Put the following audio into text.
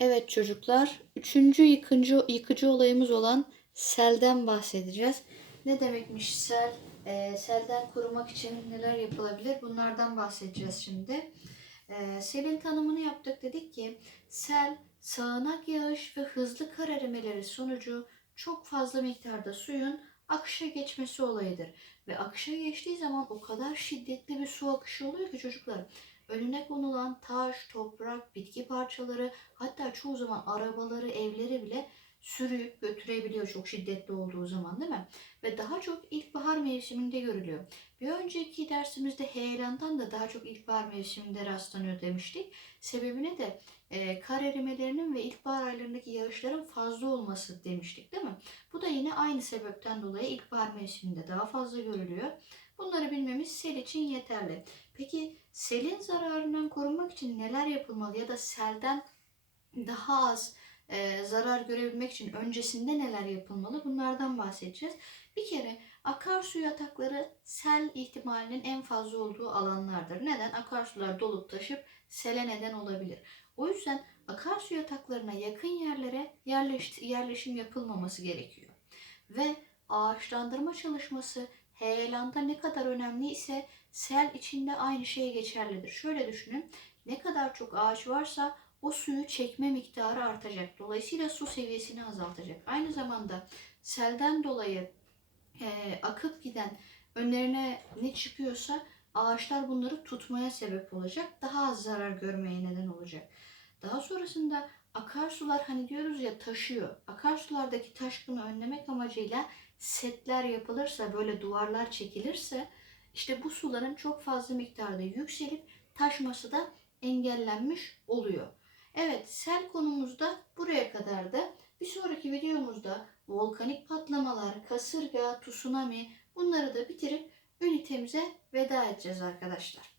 Evet çocuklar, üçüncü yıkıcı, yıkıcı olayımız olan selden bahsedeceğiz. Ne demekmiş sel? Ee, selden korumak için neler yapılabilir? Bunlardan bahsedeceğiz şimdi. Ee, selin tanımını yaptık. Dedik ki sel, sağanak yağış ve hızlı kar erimeleri sonucu çok fazla miktarda suyun akışa geçmesi olayıdır. Ve akışa geçtiği zaman o kadar şiddetli bir su akışı oluyor ki çocuklar önüne konulan taş, toprak, bitki parçaları hatta çoğu zaman arabaları, evleri bile sürüyüp götürebiliyor çok şiddetli olduğu zaman değil mi? Ve daha çok ilkbahar mevsiminde görülüyor. Bir önceki dersimizde heyelandan da daha çok ilkbahar mevsiminde rastlanıyor demiştik. Sebebine de e, kar erimelerinin ve ilkbahar aylarındaki yağışların fazla olması demiştik değil mi? Bu da yine aynı sebepten dolayı ilkbahar mevsiminde daha fazla görülüyor. Bunları bilmemiz sel için yeterli. Peki selin zararından korunmak için neler yapılmalı ya da selden daha az e, zarar görebilmek için öncesinde neler yapılmalı? Bunlardan bahsedeceğiz. Bir kere akarsu yatakları sel ihtimalinin en fazla olduğu alanlardır. Neden? Akarsular dolup taşıp sele neden olabilir. O yüzden akarsu yataklarına yakın yerlere yerleş, yerleşim yapılmaması gerekiyor. Ve ağaçlandırma çalışması heyelanda ne kadar önemli ise sel içinde aynı şey geçerlidir. Şöyle düşünün. Ne kadar çok ağaç varsa o suyu çekme miktarı artacak. Dolayısıyla su seviyesini azaltacak. Aynı zamanda selden dolayı e, akıp giden önlerine ne çıkıyorsa ağaçlar bunları tutmaya sebep olacak. Daha az zarar görmeye neden olacak. Daha sonrasında akarsular hani diyoruz ya taşıyor. Akarsulardaki taşkını önlemek amacıyla setler yapılırsa, böyle duvarlar çekilirse işte bu suların çok fazla miktarda yükselip taşması da engellenmiş oluyor. Evet, sel konumuzda buraya kadar da bir sonraki videomuzda volkanik patlamalar, kasırga, tsunami bunları da bitirip ünitemize veda edeceğiz arkadaşlar.